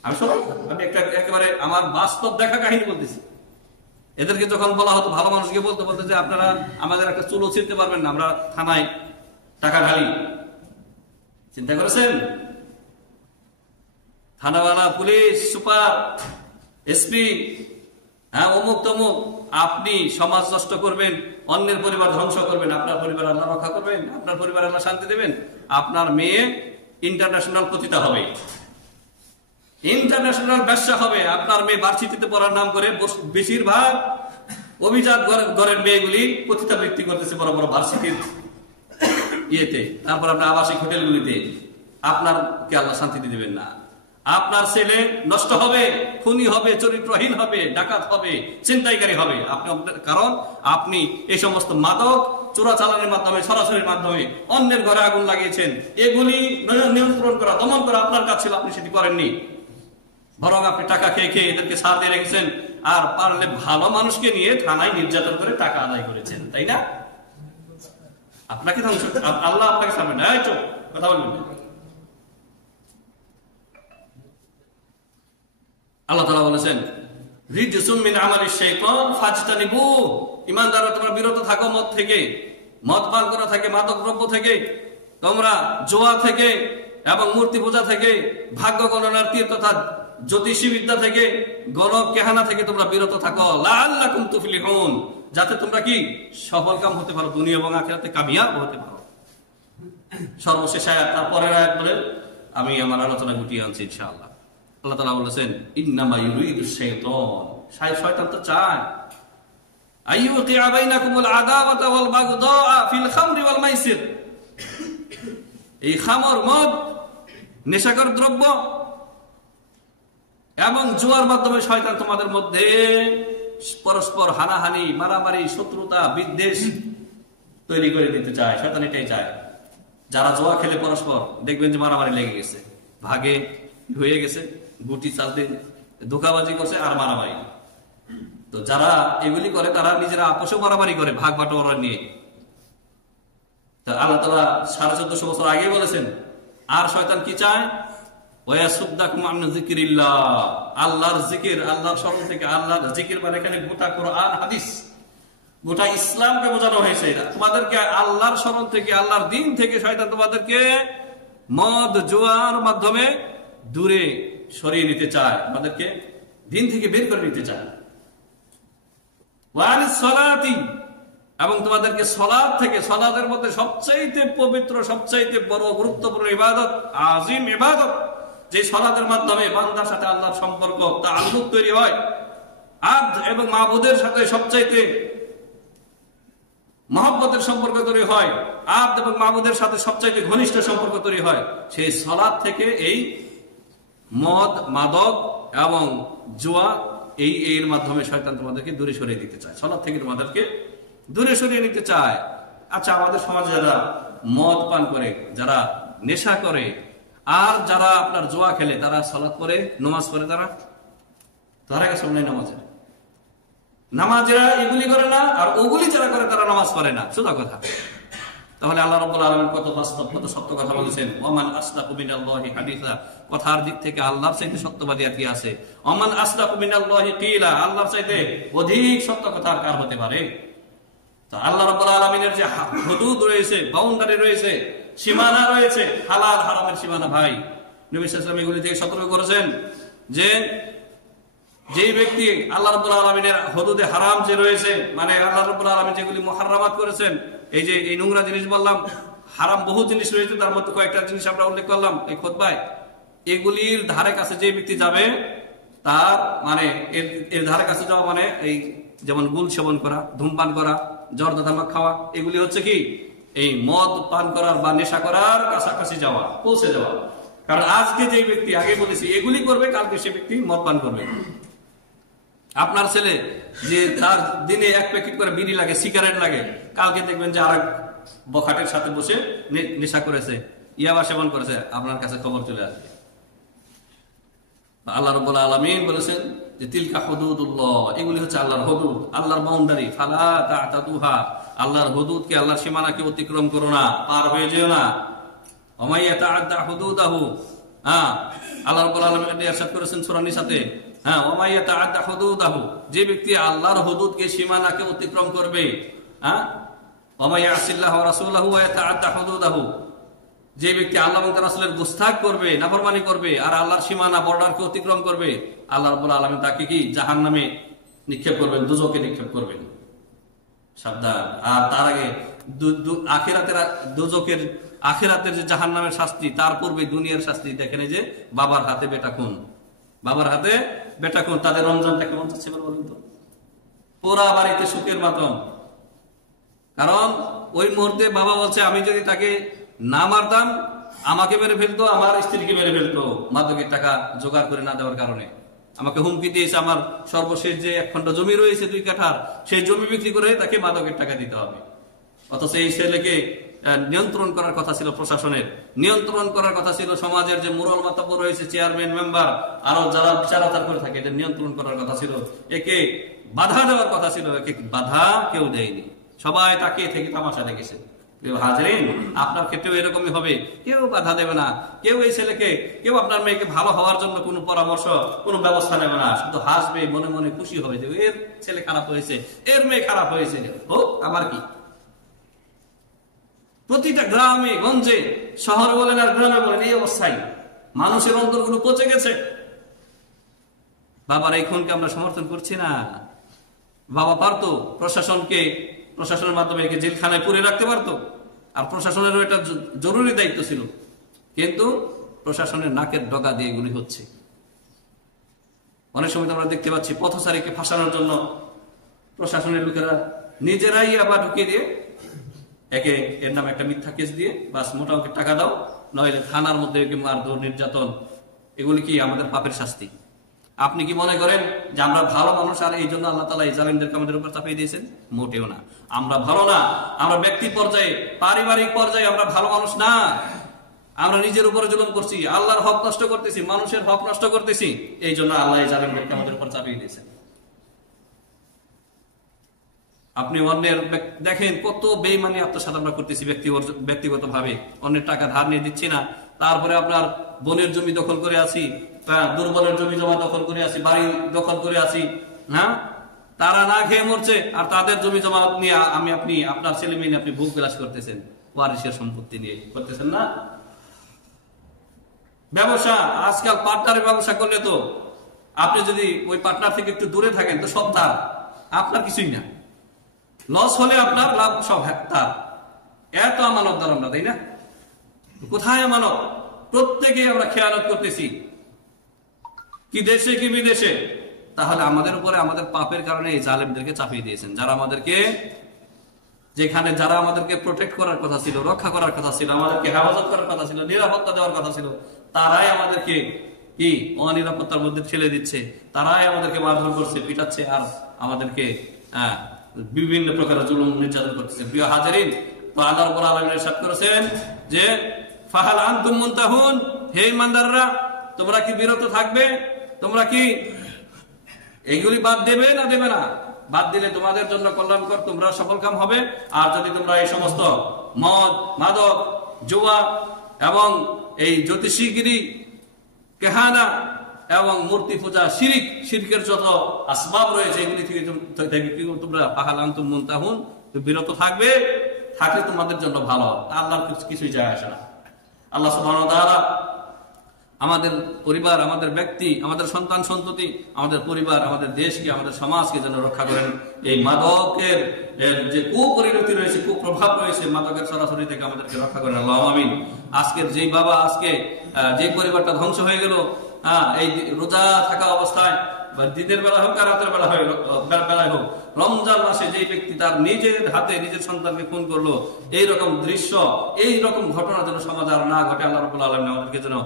আমি একেবারে আমার বাস্তব দেখা কাহিনী বলতেছি। এদেরকে যখন বলা হতো, ভালো মানুষকে বলতে বলতে যে আপনারা আমাদের একটা চুলো ছিঁড়তে পারবেন না, আমরা থানায় টাকা ঢালি। চিন্তা করেছেন? থানাওয়ালা, পুলিশ সুপার, এসপি, অমুক তমুক, আপনি সমাজ নষ্ট করবেন, অন্যের পরিবার ধ্বংস করবেন, আপনার পরিবার আল্লাহ রক্ষা করবেন, আপনার পরিবার আল্লাহ শান্তি দেবেন। আপনার মেয়ে ইন্টারন্যাশনাল পতিতা হবে, ইন্টারন্যাশনাল ব্যবসা হবে। আপনার মেয়ে ভার্সিটিতে পড়ার নাম করে বেশিরভাগ অভিজাত ঘরের মেয়েগুলি পতিতাবৃত্তি করতেছে বড় বড় ভার্সিটির ইয়েতে, তারপর আপনার আবাসিক হোটেলগুলিতে। আপনার কে আল্লাহ শান্তি দিবেন না। আপনার ছেলে নষ্ট হবে, খুনি হবে, চরিত্রহীন হবে, ডাকাত হবে, ছিনতাইকারী হবে। কারণ আপনি এই সমস্ত মাদক চোরাচালানের মাধ্যমে, সরাসরির মাধ্যমে অন্যের ঘরে আগুন লাগিয়েছেন। এগুলি নিয়ন্ত্রণ করা, দমন করা আপনার কাজ ছিল, আপনি সেটি করেননি। বরং আপনি টাকা খেয়ে খেয়ে এদেরকে সাথ দিয়ে রেখেছেন, আর পারলে ভালো মানুষকে নিয়ে থানায় নির্যাতন করে টাকা আদায় করেছেন, তাই না? আপনাকে ধ্বংস, আল্লাহ আপনাকে ছাড়বেন না। এই চোখ কথা বলবেন। আল্লাহ তাআলা বলেছেন রিজসুম মিন আমালিশ শাইতান ফাজতানিবু, ঈমানদাররা তোমরা বিরত থাকো মদ থেকে, মদ পান করা থেকে, মাদক দ্রব্য থেকে, তোমরা জুয়া থেকে, এবং মূর্তি পূজা থেকে, ভাগ্য গণনার তীর তথা জ্যোতিষী বিদ্যা থেকে, গণক কেহানা থেকে তোমরা বিরত থাকো, লাআল্লাকুম তুফলিহুন, যাতে তোমরা কি সফলকাম হতে পারো, দুনিয়া এবং আখিরাতে কামিয়াব হতে পারো। সর্বশেষ আয়াত, তারপরের আয়াত বলে আমি আমার আলোচনা গুটিয়ে আনছি ইনশাআল্লাহ। আল্লাহ তাআলা বলেছেন, ইন্নামা ইউরিদুশ শাইতান, শয়তান তো চায় আইয়ুকিআ বাইনাকুমুল আদাওয়াতা ওয়াল বাগদাআ ফিল খামরি ওয়াল মাইসির, এই খামর, মদ, নেশাকর দ্রব্য এবং জুয়ার মাধ্যমে শয়তান তোমাদের মধ্যে পরস্পর হানাহানি, মারামারি, শত্রুতা, বিদ্বেষ তৈরি করে দিতে চায়। শয়তান এটাই চায়। যারা জুয়া খেলে পরস্পর দেখবেন যে মারামারি লেগে গেছে, ভাগে হয়ে গেছে, গুটি চালতে ধোঁকাবাজি করছে আর মারামারি। তো যারা এগুলি করে তারা নিজেরা আপোষেও মারামারি করে ভাগ বাটোয়ারা নিয়ে। আল্লাহ তাআলা 1450 বছর আগে বলেছেন। আর শয়তান কি চায়? ওয়াসুদ্দাকুম আন যিকরিল্লাহ, আল্লাহর জিকির, আল্লাহর স্মরণ থেকে। আল্লাহর জিকির মানে এখানে গোটা কোরআন হাদিস, গোটা ইসলামকে বোঝানো হয়েছে। তোমাদেরকে আল্লাহর স্মরণ থেকে, আল্লাহর দ্বীন থেকে শয়তান তোমাদেরকে মদ জুয়ার মাধ্যমে দূরে সরিয়ে নিতে চায়, আমাদেরকে দ্বীন থেকে বের করে নিতে চায়। ওয়ানিস সালাতি, এবং তোমাদেরকে সালাত থেকে, সালাতের মধ্যে সবচাইতে পবিত্র, সবচাইতে বড় গুরুত্বপূর্ণ ইবাদত, আজিম ইবাদত, যে সালাতের মাধ্যমে বান্দার সাথে আল্লাহর সম্পর্ক, তাআল্লুক তৈরি হয়, আব্দ এবং মাবুদের সাথে সবচাইতে মহব্বতের সম্পর্ক তৈরি হয়, আব্দ এবং মাবুদের সাথে সবচাইতে ঘনিষ্ঠ সম্পর্ক তৈরি হয়, সেই সালাত থেকে এই মদ, মাদক এবং জুয়া, এর মাধ্যমে শয়তান তোমাদেরকে দূরে সরিয়ে দিতে চায়, সালাত থেকে তোমাদেরকে দূরে সরিয়ে নিতে চায়। আচ্ছা, আমাদের সমাজে যারা মদ পান করে, যারা নেশা করে, আর যারা আপনার জুয়া খেলে, তারা সালাত পড়ে, নামাজ পড়ে, তারা গেছে নাই নামাজেরা এগুলি করে না, আর ওগুলি যারা করে তারা নামাজ পড়ে না। সোজা কথা। তাহলে আল্লাহ রাব্বুল আলামিন কত বাস্তব, কত সত্য কথা বলেছেন। ওমান আসদাকু মিনাল্লাহি হাদিসা, কথার দিক থেকে আল্লাহর চাইতে সত্যবাদী আর কি আছে? ওমান আসদাকু মিনাল্লাহি কিলা, আল্লাহর চাইতে অধিক সত্য কথা কার হতে পারে? তো আল্লাহ রাব্বুল আলামিনের যে হুদুদ রয়েছে, বাউন্ডারি রয়েছে, সীমানা রয়েছে, হালাল হারামের সীমানা, ভাই নবী সাল্লাল্লাহু আলাইহি ওয়াসাল্লাম এগুলি থেকে সতর্ক করেছেন যে যেই ব্যক্তি আল্লাহ রাব্বুল আলামিনের হুদুদে হারাম যে রয়েছে, মানে আল্লাহ রাব্বুল আলামিন যেগুলি মুহাররামাত করেছেন, এই যে এই নোংরা জিনিস বললাম, হারাম বহু জিনিস রয়েছে, তার মধ্যে কয়েকটা জিনিস আমরা উল্লেখ করলাম এই খুতবায়। এগুলির ধারে কাছে যে ব্যক্তি যাবে, তার মানে এর ধারে কাছে যাওয়া মানে এই যেমন গুল সেবন করা, ধূমপান করা, জর্দা তামাক খাওয়া, এগুলি হচ্ছে কি এই মদ পান করার বা নেশা করার কাছাকাছি যাওয়া, পৌঁছে যাওয়া। কারণ আজকে যে ব্যক্তি, আগে বলেছি, এগুলি করবে, কালকে সে ব্যক্তি মদ পান করবে। আপনার ছেলে যে তার দিনে 1 প্যাকেট করে বিড়ি লাগে, সিগারেট লাগে, কালকে দেখবেন যে আরেক বখাটের সাথে বসে নেশা করেছে, ইয়াবা সেবন করেছে, আপনার কাছে খবর চলে আসবে। আল্লাহ রাব্বুল আলামিন বলেছেন যে তিলকা হুদুদুল্লাহ, এগুলি হচ্ছে আল্লাহর হুদুদ, আল্লাহর বাউন্ডারি। ফালা তা'তাদুহা, আল্লাহর হুদুদকে, আল্লাহর সীমানাকে অতিক্রম করো না, পার হয়ে যেও না। ওয়া মান ইয়াতাআদ্দা হুদুদাহু, আল্লাহ রাব্বুল আলামিন এটা ইরশাদ করেছেন সূরা নিসাতে, ওয়া মান ইয়াতাআদ্দা হুদুদাহু, যে ব্যক্তি আল্লাহর হুদুদকে, সীমানাকে অতিক্রম করবে, ওয়া মান ইয়াসিল্লাহু ওয়া রাসূলাহু ওয়া ইয়াতাআদ্দা হুদুদাহু, যে ব্যক্তি আল্লাহ এবং তার রাসূলের গুস্তাখ করবে, নাফরমানি করবে, আর আল্লাহর সীমানা, বর্ডারকে অতিক্রম করবে, আল্লাহ রাব্বুল আলামিন তাকে কি জাহান্নামে নিক্ষেপ করবেন, দুজকে নিক্ষেপ করবেন। সাবধান। আর তার আগে আখিরাতের যে জাহান্নামের শাস্তি, তার পূর্বে দুনিয়ার শাস্তি দেখেন, যে বাবার হাতে বেটা খুন, বাবার হাতে বেটা খুন। তাদের রমজানটা কেমন যাচ্ছে বলুন তো? পুরা বাড়িতে সুখের মাতম। কারণ ওই মুহূর্তে বাবা বলছে, আমি যদি তাকে না মারতাম, আমাকে মেরে ফেলতো, আমার স্ত্রীকে মেরে ফেলতো, মাদকের টাকা জোগাড় করে না দেওয়ার কারণে। আমাকে হুমকি দিয়েছে, আমার সর্বশেষ যে 1 খণ্ড জমি রয়েছে 2 কাঠার, সেই জমি বিক্রি করে তাকে মাদকের টাকা দিতে হবে। অথচ এই ছেলেকে নিয়ন্ত্রণ করার কথা ছিল প্রশাসনের, নিয়ন্ত্রণ করার কথা ছিল সমাজের যে মুরল মাতব্বর রয়েছে, চেয়ারম্যান, মেম্বার, আরো যারা বিচারাচার করে থাকে, এটা নিয়ন্ত্রণ করার কথা ছিল, একে বাধা দেওয়ার কথা ছিল। একে বাধা কেউ দেয়নি, সবাই তাকিয়ে থেকে তামাশা দেখেছে। হাজরিন, আপনার ক্ষেত্রেও এরকমই হবে, কেউ বাধা দেবে না, কেউ এই ছেলেকে, কেউ আপনার মেয়েকে ভালো হওয়ার জন্য কোনো পরামর্শ, কোনো ব্যবস্থা নেবে না, শুধু হাসবে, মনে মনে খুশি হবে যে এর ছেলে খারাপ হয়েছে, এর মেয়ে খারাপ হয়েছে, হোক, আমার কি। প্রতিটা গ্রামে গঞ্জে, শহর বলেন আর গ্রামে বলেন, এই অবস্থায় মানুষের অন্তরগুলো পচে গেছে। বাবার এই খুনকে আমরা সমর্থন করছি না। বাবা পারতো প্রশাসনের মাধ্যমে একে জেলখানায় পুরে রাখতে পারতো, আর প্রশাসনেরও এটা জরুরি দায়িত্ব ছিল, কিন্তু প্রশাসনের নাকের ডগা দিয়ে এগুলি হচ্ছে। অনেক সময় আমরা দেখতে পাচ্ছি পথচারীকে ফাঁসানোর জন্য প্রশাসনের লোকেরা নিজেরাই আবার ঢুকিয়ে দিয়ে একে এর নামে একটা মিথ্যা কেস দিয়ে বাস মোটা অঙ্কের টাকা দাও, নইলে থানার মধ্যে মারধর, নির্যাতন, এগুলি কি আমাদের পাপের শাস্তি? আপনি কি মনে করেন যে আমরা ভালো মানুষ আর এই জন্য আল্লাহ তাআলা এই জালিমদেরকে আমাদের উপর চাপিয়ে দিয়েছেন? মোটেও না। আমরা ভালো না, আমরা ব্যক্তি পর্যায়ে, পারিবারিক পর্যায়ে আমরা ভালো মানুষ না। আমরা নিজের উপরে জুলুম করছি, আল্লাহর হক নষ্ট করতেছি, মানুষের হক নষ্ট করতেছি, এই জন্য আল্লাহ এই জালিমদেরকে আমাদের উপর চাপিয়ে দিয়েছেন। আপনি অন্যের দেখেন কত বেঈমানি আত্মসাৎ আমরা করতেছি ব্যক্তিগত ভাবে, অন্যের টাকা ধার নিয়ে দিচ্ছি না, তারপরে আপনার বোনের জমি দখল করে আছি, দুর্বলের জমি জমা দখল করে আছি, বাড়ি দখল করে আছি, হ্যাঁ, তারা না খেয়ে মরছে, আর তাদের জমি জমা নিয়ে আপনি আপনার ছেলে মেয়ে আপনি ভোগ বিলাস করতেছেন, ওয়ারিসের সম্পত্তি নিয়ে করতেছেন না। ব্যবসা, আজকাল পার্টনারের ব্যবসা করলে তো আপনি যদি ওই পার্টনার থেকে একটু দূরে থাকেন তো সব তার, আপনার কিছুই না, লস হলে আপনার, লাভ সব তার। এত আমানতদার আমরা, তাই না? কোথায় আমানত? প্রত্যেকে আমরা খেয়ানত করতেছি, কি দেশে কি বিদেশে। তাহলে আমাদের উপরে আমাদের পাপের কারণে এই জালেমদেরকে চাপিয়ে দিয়েছেন, যারা আমাদেরকে প্রোটেক্ট করার কথা ছিল, রক্ষা করার কথা ছিল, আমাদেরকে হেফাজত করার কথা ছিল, নিরাপত্তা দেওয়ার কথা ছিল, তারাই আমাদেরকে কি অনিরাপত্তার মধ্যে ঠেলে দিচ্ছে, তারাই আমাদেরকে মারধর করছে, পিটাচ্ছে, আর আমাদেরকে বিভিন্ন প্রকারের জুলুম নির্যাতন করতেছে। প্রিয় হাজিরিন, তো আল্লাহ রাব্বুল আলামিন ইরশাদ করেছেন যে ফাহাল আনতুম মুনতাহুন, হে ইমানদাররা তোমরা কি বিরত থাকবে? তোমরা কি এইগুলি বাদ দেবে না দেবে না? বাদ দিলে তোমাদের জন্য কল্যাণকর, তোমরা সফলকাম হবে। আর যদি তোমরা এই সমস্ত মদ, মাদক, জুয়া এবং এই জ্যোতিষীগিরি, কেহানা এবং মূর্তি পূজা, শিরকের যত আসবাব রয়েছে এগুলি থেকে তোমরা ফাহাল আনতুম মুনতাহুন, বিরত থাকবে, থাকলে তোমাদের জন্য ভালো। আল্লাহর কিছুই যায় আসে না। আল্লাহ সুবহানাহু ওয়া তাআলা আমাদের পরিবার, আমাদের ব্যক্তি, আমাদের সন্তান সন্ততি, আমাদের পরিবার, আমাদের দেশকে, আমাদের সমাজকে যেন রক্ষা করেন। এই মাদকের যে কুপরিণতি রয়েছে, কুপ্রভাব রয়েছে মাদকের সরাসরি থেকে আমাদেরকে রক্ষা করেন, আল্লাহুম্মা আমিন। আজকের যেই বাবা, আজকে যে পরিবারটা ধ্বংস হয়ে গেল, এই রোজা থাকা অবস্থায়, দিনের বেলা হোক আর রাতের বেলায় হোক, রমজান মাসে যে ব্যক্তি তার নিজের হাতে নিজের সন্তানকে খুন করলো, এইরকম দৃশ্য, এইরকম ঘটনা যেন সমাজ আর না ঘটে, আল্লাহ রাব্বুল আলামিন আমাদেরকে যেন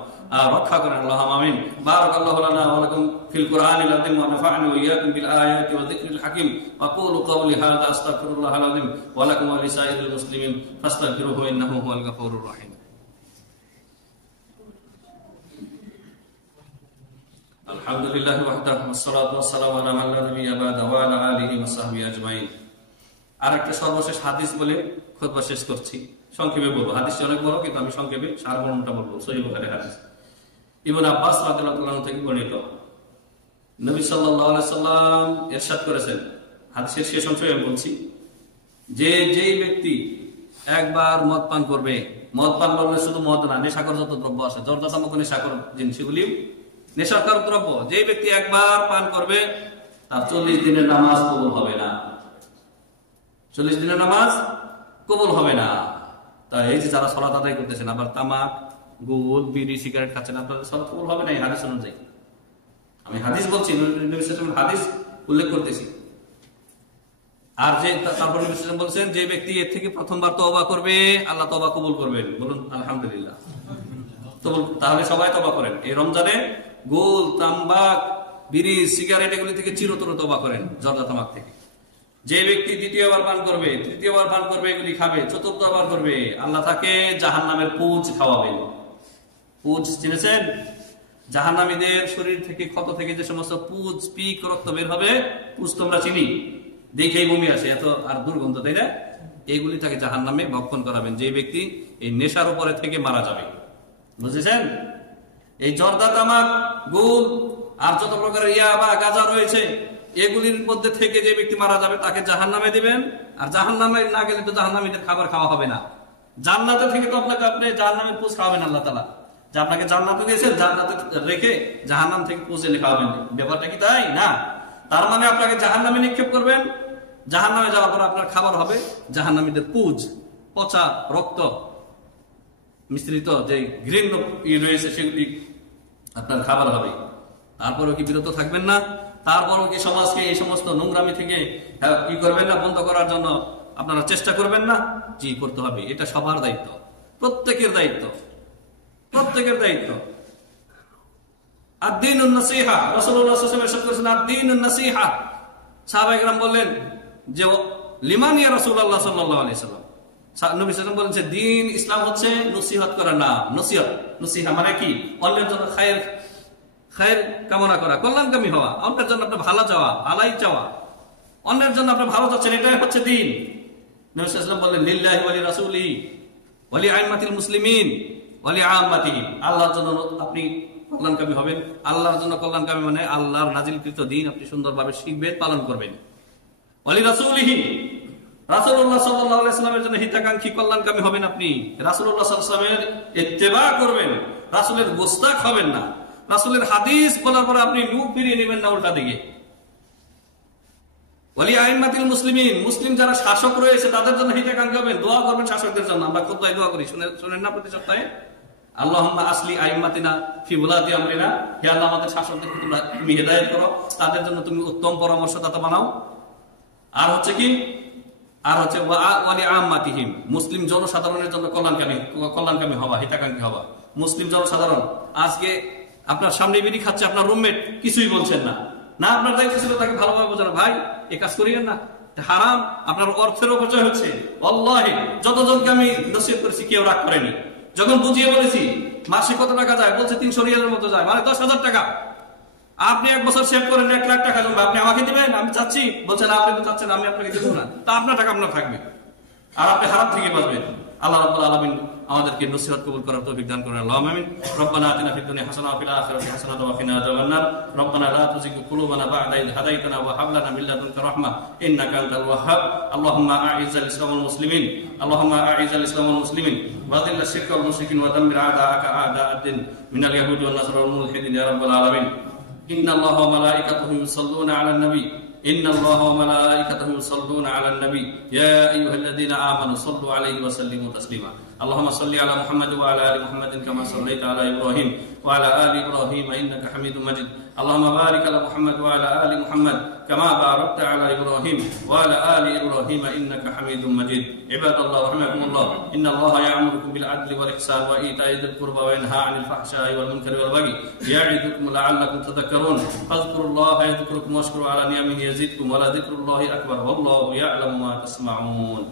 রক্ষা করেন, আল্লাহুম্মা আমিন। বারাকাল্লাহু লানা ওয়া লাকুম ফিল কুরআনিল আযীম ওয়া নাফা'নি ওয়া ইয়্যাকুম বিল আয়াতি ওয়া যিকরিল হাকীম। আকুলু কওলি হাযা আস্তাগফিরুল্লাহাল আযীম ওয়া লাকুম ওয়া লিসাইরিল মুসলিমিন ফাস্তাগফিরুহু ইন্নাহু হুয়াল গফুরুর রাহিম। আলহামদুলিল্লাহি ওয়াহদাহু ওয়াসসালাতু ওয়াসসালামু আলা মান লা নাবিয়্যা বা'দাহু ওয়া আলা আলিহি ওয়া সাহবিহি আজমাইন। আরেকটা সর্বশেষ হাদিস বলে খুতবা শেষ করছি, সংক্ষেপে বলবো। হাদিসটি অনেক বড়, কিন্তু আমি সংক্ষেপে সারমর্মটা বলবো। সহিহ বুখারীর হাদিস, ইবনে আব্বাস রাদিয়াল্লাহু আনহু থেকে বর্ণিত, নবী সাল্লাল্লাহু আলাইহি সাল্লাম ইরশাদ করেছেন, হাদিসের শেষ অংশ আমি বলছি, যে যেই ব্যক্তি একবার মদ পান করবে, মদ পান করলে শুধু মদ না, নেশাকর যত দ্রব্য আছে, জর্দা তামাক নেশাকর জিনিস, সেগুলি নেশাকর দ্রব্য, যে ব্যক্তি একবার পান করবে তার 40 দিনের নামাজ কবুল হবে না। 40 দিনের নামাজ কবুল হবে না। তা এই যে যারা সালাত আদায় করতেছেন, আবার তামাক, গুল, বিড়ি, সিগারেট খাচ্ছেন, আপনাদের সালাত কবুল হবে না, এই হাদিস অনুযায়ী। আমি হাদিস বলছি, হাদিস উল্লেখ করতেছি। আর যে তারপর বলছেন, যে ব্যক্তি এর থেকে প্রথমবার তওবা করবে, আল্লাহ তওবা কবুল করবেন। বলুন আলহামদুলিল্লাহ। তাহলে সবাই তওবা করেন এই রমজানে। গোল, তাম্বাক, বিড়ি, সিগারেট এগুলি থেকে চিরতর তওবা করেন, জর্দা তামাক থেকে। যে ব্যক্তি দ্বিতীয়বার পান করবে, তৃতীয়বার পান করবে, এগুলি খাবে, চতুর্থবার করবে, আল্লাহ তাকে জাহান্নামের পুঁজ খাওয়াবেন। পুঁজ চিনেছেন? জাহান্নামীদের শরীর থেকে, ক্ষত থেকে যে সমস্ত পুঁজ, পিক, রক্ত বের হবে, পুঁজ তোমরা চিনি, দেখেই বমি আসে, এত আর দুর্গন্ধ, তাই না? এইগুলি তাকে জাহান্নামে ভক্ষণ করাবেন, যে ব্যক্তি এই নেশার উপরে থেকে মারা যাবে। বুঝেছেন? এই জর্দা, তামাক, গুল আর যত প্রকারের ইয়াবা, গাঁজা রয়েছে, এগুলির মধ্যে থেকে যে ব্যক্তি মারা যাবে তাকে জাহান্নামে দিবেন। আর জাহান্নামে না গেলে তো জাহান্নামীদের খাবার খাওয়া হবে না। জান্নাতে থেকে তো আপনাকে আপনি জাহান্নামের পোজ খাওয়াবেন আল্লাহ তাআলা, যে আপনাকে জান্নাতে দিয়েছেন, জান্নাতে রেখে জাহান্নাম থেকে পোজ এনে খাওয়াবেন। ব্যাপারটা কি তাই? না। তার মানে আপনাকে জাহান্নামে নিক্ষেপ করবেন, জাহান্নামে যাওয়ার পর আপনার খাবার হবে জাহান্নামীদের পুজ, পচা রক্ত মিশ্রিত যে ঘৃণ্য রয়েছে সেগুলি আপনার খাবার হবে। তারপরেও কি বিরত থাকবেন না? তারপরেও কি সমাজকে এই সমস্ত নোংরামি থেকে কি করবেন না, বন্ধ করার জন্য আপনারা চেষ্টা করবেন না? জি, করতে হবে। এটা সবার দায়িত্ব, প্রত্যেকের দায়িত্ব, প্রত্যেকের দায়িত্ব। আদ-দীনুন নাসীহা, রাসূলুল্লাহ সাল্লাল্লাহু আলাইহি ওয়াসাল্লাম ইরশাদ করেছেন আদ-দীনুন নাসীহা। সাহাবায়ে কেরাম বললেন যে লিমান ইয়া রাসূলুল্লাহ সাল্লাল্লাহু আলাইহি ওয়াসাল্লাম, নবী সাল্লাল্লাহু আলাইহি ওয়াসাল্লাম বলেন যে দ্বীন ইসলাম হচ্ছে নসিহত করা নাম। নসিহত, নসিহা মানে কি? অন্যের জন্য খায়ের কামনা করা, কল্যাণকামী হওয়া, অন্যের জন্য আপনার ভালো চাওয়া, ভালাই চাওয়া, অন্যের জন্য আপনার ভালো চাচ্ছেন, এটাই হচ্ছে দ্বীন। নবী সাল্লাল্লাহু আলাইহি ওয়াসাল্লাম বললেন লিল্লাহি ওয়া লিরাসূলিহি ওয়া লিআইম্মাতিল মুসলিমিন ওয়া লিআম্মাতিহিম, আল্লাহর জন্য আপনি কল্যাণকামী হবেন। আল্লাহর জন্য কল্যাণকামী মানে আল্লাহর নাজিলকৃত দ্বীন আপনি সুন্দরভাবে শিখবেন, পালন করবেন। ওয়া লিরাসূলিহি, রাসূলুল্লাহ সাল্লাল্লাহু আলাইহি ওয়াসাল্লামের জন্য হিতাকাঙ্ক্ষী কল্যাণকামী হবেন আপনি। রাসূলুল্লাহ সাল্লাল্লাহু আলাইহি ওয়াসাল্লামের ইত্তেবা করবেন, রাসূলের গোস্তাক হবেন না। রাসূলের হাদিস বলার পরে আপনি মুখ ফিরিয়ে নেবেন না উল্টা দিকে। ওয়ালি আইম্মাতিল মুসলিমিন, মুসলিম যারা শাসক রয়েছে তাদের জন্য হিতাকাঙ্ক্ষী হবেন, দোয়া করবেন শাসকদের জন্য। আমরা খুতবায় দোয়া করি, শুনেন না প্রতি সপ্তাহে? আল্লাহুম্মা আসলি আইম্মাতিনা ফি উলাতি আমরিনা, হে আল্লাহ আমাদের শাসকদেরকে তুমি হিদায়াত করো, তাদের জন্য তুমি উত্তম পরামর্শদাতা বানাও। আর হচ্ছে কি? আর হচ্ছে ওয়ালি আম্মাতিহিম, মুসলিম জনসাধারণের জন্য কল্যাণকামী হওয়া, হিতাকাঙ্ক্ষী হওয়া। মুসলিম জনসাধারণ আজকে আপনার সামনে বিড়ি খাচ্ছে, আপনার রুমমেট কিছুই বলছেন না, না আপনার দায়িত্ব ছিল তাকে ভালোভাবে বোঝানো, ভাই এ কাজ করিয়েন না, হারাম, আপনার অর্থের অপচয় হচ্ছে। আল্লাহি যতজনকে আমি নসিহত করেছি কেউ রাগ করেনি। যখন বুঝিয়ে বলেছি মাসে কত টাকা যায়, বলছে 300 রিয়ালের মতো যায়, মানে 10,000 টাকা। আপনি এক বছর সেভ করেন 1 লাখ টাকা জমবে, আপনি আমাকে দিবেন? আমি চাচ্ছি, বলছেন আপনি তো চাচ্ছেন আমি আপনাকে দেবো না, তা আপনার টাকা আপনার থাকবে, আর আপনি হারাম থেকে বাঁচবেন। আল্লাহ রাব্বুল আলামিন আমাদেরকে নসিহত কবুল করার তৌফিক দান করেন, আল্লাহুম্মা আমিন। রব্বানা আতিনা ফিদ দুনিয়া হাসানাহ ওয়া ফিল আখিরাতি হাসানাহ ওয়া কিনা আযাবান নার। রব্বানা লা তুযিগ কুলুবানা বা'দা ইয হাদাইতানা ওয়া হাব লানা মিন লাদুনকা রাহমাহ ইন্নাকা আনতাল ওয়াহ্হাব। আল্লাহুম্মা আ'ইজ্জাল ইসলাম ওয়াল মুসলিমিন, আল্লাহুম্মা আ'ইজ্জাল ইসলাম ওয়াল মুসলিমিন ওয়া আযিল্লাশ শিরকা ওয়াল মুশরিকিন ওয়া দাম্মির আ'দাআকা আ'দা'ad-din মিনাল ইয়াহুদি ওয়ান নাসারা ওয়াল মুলহিদিন ইয়া রাব্বাল আলামিন। ইন্নাল্লাহা ওয়া মালাইকাতাহু ইউসাল্লুনা আলান নবী, ইন্নাল্লাহা ওয়া মালাইকাতাহু ইউসাল্লুনা আলান নবী, ইয়া আইয়ুহাল্লাযীনা আমানু সাল্লু আলাইহি ওয়া সাল্লিমু তাসলিমা। اللهم صل على محمد وعلى ال محمد كما صليت على ابراهيم وعلى ال ابراهيم انك حميد مجيد. اللهم بارك على محمد وعلى ال محمد كما باركت على ابراهيم وعلى ال ابراهيم انك حميد مجيد. عباد الله رحمكم الله، ان الله يأمركم بالعدل والاحسان وايتاء ذي القربى وينهى عن الفحشاء والمنكر والبغي يعظكم لعلكم تذكرون. فاذكروا الله يذكركم واشكروا على نعمه يزدكم ولذكر الله اكبر والله يعلم ما تصنعون.